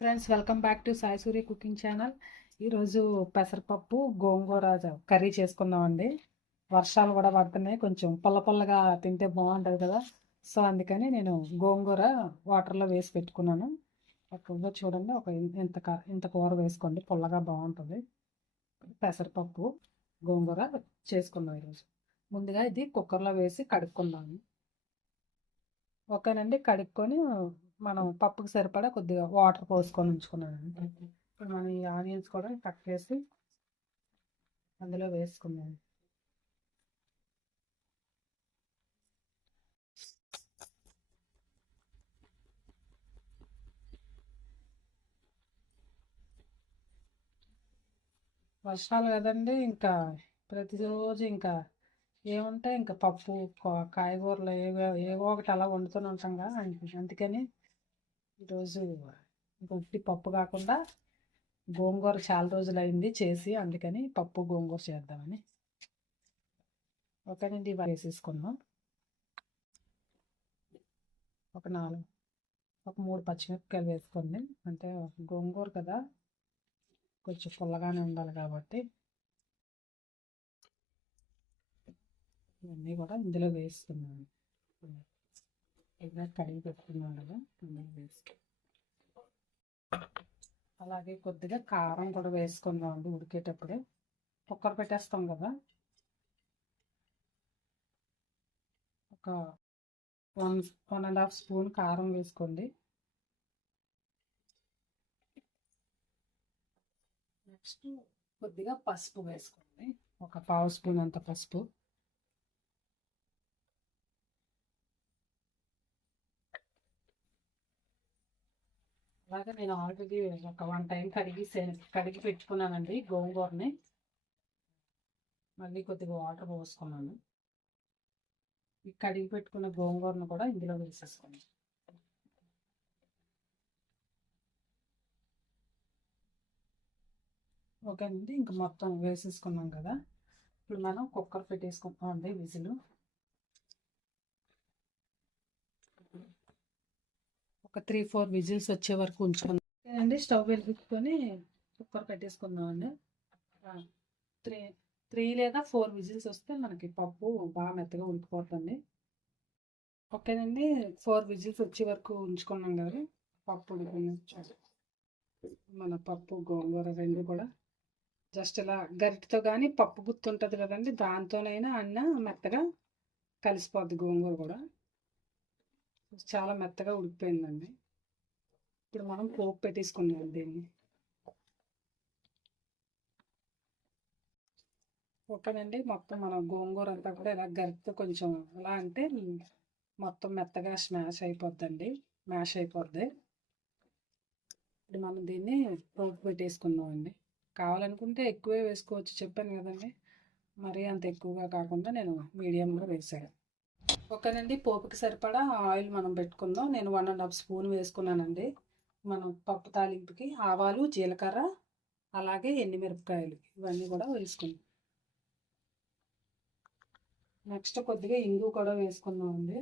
Friends, welcome back to Sai Surya cooking channel. ఈరోజు పెసరపప్పు గోంగూర curry చేసుకుందామండి. వర్షాలు కూడా పడుతున్నాయి, కొంచెం పుల్ల పుల్లగా తింటే బాగుంటుంది కదా. సో అందుకని నేను గోంగూర వాటర్లో వేసి పెట్టుకున్నాను. ఒక చూడండి, ఇంత కూర వేసుకోండి, పుల్లగా బాగుంటుంది. పెసరపప్పు గోంగూర చేసుకుందాం ఈరోజు. ముందుగా ఇది కుక్కర్లో వేసి కడుక్కుందాము. ఓకేనండి, కడుక్కొని మనం పప్పుకి సరిపడా కొద్దిగా వాటర్ పోసుకొని ఉంచుకున్నాను. ఇప్పుడు మనం ఈ ఆనియన్స్ కూడా కట్ చేసి అందులో వేసుకున్నాను. వర్షాలు కదండి, ఇంకా ప్రతిరోజు ఇంకా ఏముంటాయి, ఇంకా పప్పు కాయగూరలు ఏవో ఒకటి అలా వండుతూనే ఉంటాం కదా. అందుకని ఈరోజు ఇంకొకటి పప్పు కాకుండా గోంగూర చాలా రోజులు అయింది చేసి, అందుకని పప్పు గోంగూర చేద్దామని. ఓకేనండి, ఇవి వేసేసుకుందాం. ఒక 3 పచ్చిమిరపకాయలు వేసుకోండి, అంటే గోంగూర కదా కొంచెం పుల్లగానే ఉండాలి కాబట్టి. ఇవన్నీ కూడా ఇందులో వేసుకున్నాను. ఇలా కడిగి పెట్టుకున్నాను కదా, ఇందులో వేసుకు. అలాగే కొద్దిగా కారం కూడా వేసుకుందాం అండి. ఉడికేటప్పుడే కుక్కర్ పెట్టేస్తాం కదా, ఒక 1.5 స్పూన్ కారం వేసుకోండి. నెక్స్ట్ కొద్దిగా పసుపు వేసుకోండి, ఒక 1/2 స్పూన్ అంత పసుపు. అలాగే నేను ఆల్రెడీ ఒక 1 టైం కడిగి పెట్టుకున్నానండి గోంగూరని. మళ్ళీ కొద్దిగా వాటర్ పోసుకున్నాను. ఈ కడిగి పెట్టుకున్న గోంగూరను కూడా ఇందులో వేసేసుకోండి. ఓకే అండి, ఇంకా మొత్తం వేసేసుకున్నాం కదా. ఇప్పుడు మనం కుక్కర్ పెట్టేసుకుంటాం అండి, విజిల్ ఒక 3-4 విజిల్స్ వచ్చే వరకు ఉంచుకుందాం అండి. స్టవ్ వెలిగించుకొని కుక్కర్ పెట్టేసుకుందాం అండి. 3 లేదా 4 విజిల్స్ వస్తే మనకి పప్పు బాగా మెత్తగా ఉడికిపోతుంది. ఓకేనండి, 4 విజిల్స్ వచ్చే వరకు ఉంచుకున్నాం కదా. పప్పు మన పప్పు గోంగూర రెండు కూడా జస్ట్ ఇలా గరిటతో కానీ పప్పు గుత్తి ఉంటుంది కదండి, దాంతోనైనా అన్న మెత్తగా కలిసిపోద్ది. గోంగూర కూడా చాలా మెత్తగా ఉడికిపోయిందండి. ఇప్పుడు మనం పోపు పెట్టేసుకున్నాం దీన్ని. ఓకేనండి, మొత్తం మనం గోంగూర అంతా కూడా ఇలా గరిటతో కొంచెం ఎలా అంటే మొత్తం మెత్తగా మ్యాష్ అయిపోద్ది. ఇప్పుడు మనం దీన్ని పోపు పెట్టేసుకుందామండి. కావాలనుకుంటే ఎక్కువే వేసుకోవచ్చు, చెప్పాను కదండి. మరీ అంత ఎక్కువగా కాకుండా నేను మీడియంలో వేసాను. ఓకేనండి, పోపుకి సరిపడా ఆయిల్ మనం పెట్టుకుందాం. నేను 1.5 స్పూన్ వేసుకున్నానండి. మనం పప్పు తాలింపుకి ఆవాలు, జీలకర్ర, అలాగే ఎండుమిరపకాయలు ఇవన్నీ కూడా వేసుకుందాం. నెక్స్ట్ కొద్దిగా ఇంగు కూడా వేసుకుందాం అండి.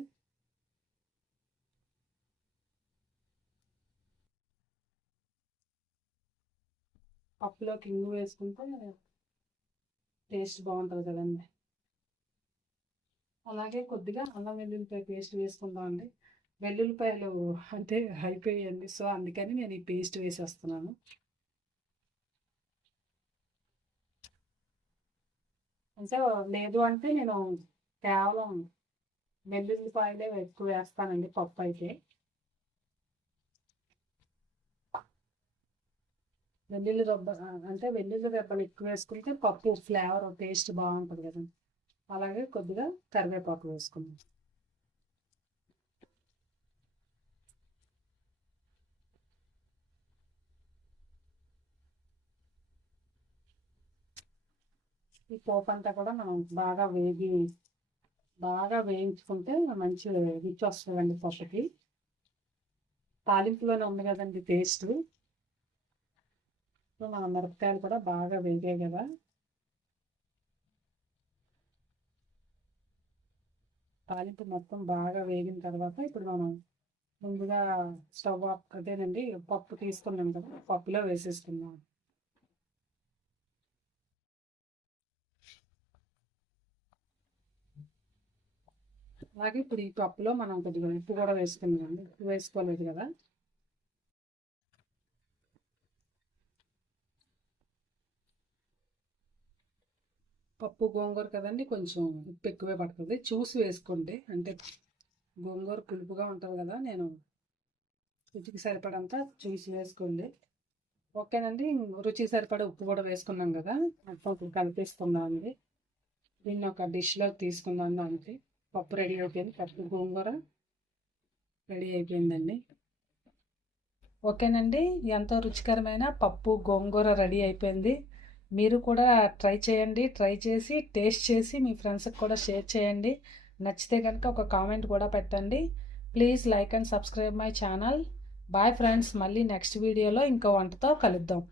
పప్పులోకి ఇంగు వేసుకుంటే టేస్ట్ బాగుంటుంది కదండి. అలాగే కొద్దిగా అల్లం వెల్లుల్లిపాయ పేస్ట్ వేసుకుందాం అండి. వెల్లుల్లిపాయలు అంటే అయిపోయాయండి, సో అందుకని నేను ఈ పేస్ట్ వేసేస్తున్నాను. అంటే లేదు అంటే నేను కేవలం వెల్లుల్లిపాయలే ఎక్కువ వేస్తానండి పప్పు అయితే. వెల్లుల్లి రెబ్బలు ఎక్కువ వేసుకుంటే పప్పు ఫ్లేవర్ టేస్ట్ బాగుంటుంది కదా. అలాగే కొద్దిగా కరివేపాకు వేసుకుందాం. ఈ పోపు అంతా కూడా మనం బాగా వేయించుకుంటే మంచి రుచి వస్తుందండి పప్పుకి. తాలింపులోనే ఉంది కదండి టేస్ట్. మన మిరపకాయలు కూడా బాగా వేగాయి కదా. తాలింపు మొత్తం బాగా వేగిన తర్వాత ఇప్పుడు మనం ముందుగా స్టవ్ అదేనండి పప్పు తీసుకున్నాం కదా, పప్పులో వేసేసుకున్నాం. అలాగే ఇప్పుడు ఈ పప్పులో మనం కొద్దిగా ఉప్పు కూడా వేసుకున్నాం. ఉప్పు వేసుకోలేదు కదా. పప్పు గోంగూర కదండి, కొంచెం ఉప్పు ఎక్కువే పడుతుంది, చూసి వేసుకోండి. అంటే గోంగూర పులుపుగా ఉంటుంది కదా, నేను రుచికి సరిపడంతా చూసి వేసుకోండి. ఓకేనండి. రుచికి సరిపడ ఉప్పు కూడా వేసుకున్నాం కదా, మొత్తం కలిపేసుకుందాం అండి. దీన్ని ఒక డిష్లో తీసుకుందాం. దానికి పప్పు రెడీ అయిపోయింది, పప్పు గోంగూర రెడీ అయిపోయిందండి. ఓకేనండి, ఎంతో రుచికరమైన పప్పు గోంగూర రెడీ అయిపోయింది. మీరు కూడా ట్రై చేయండి. ట్రై చేసి టేస్ట్ చేసి మీ ఫ్రెండ్స్కి కూడా షేర్ చేయండి. నచ్చితే కనుక ఒక కామెంట్ కూడా పెట్టండి. Please like and subscribe my channel. Bye friends, మళ్ళీ నెక్స్ట్ వీడియోలో ఇంకో వంటతో కలుద్దాం.